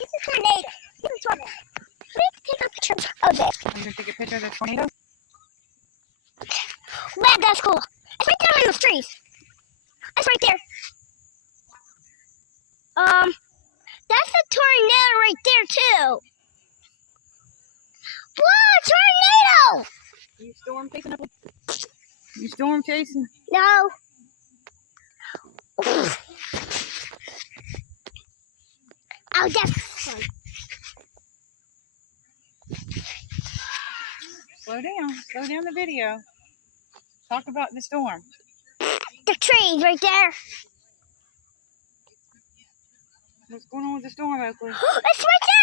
This is a tornado. This is a tornado. Let me take a picture of it. I'm going to take a picture of the tornado. Wow, that's cool. It's right there in those trees. It's right there. That's a tornado right there too. Whoa, tornado! You storm chasing up? You storm chasing? No. Oh, that's fun. Slow down the video. Talk about the storm. The trees right there. What's going on with the storm, Oakley? It's right there.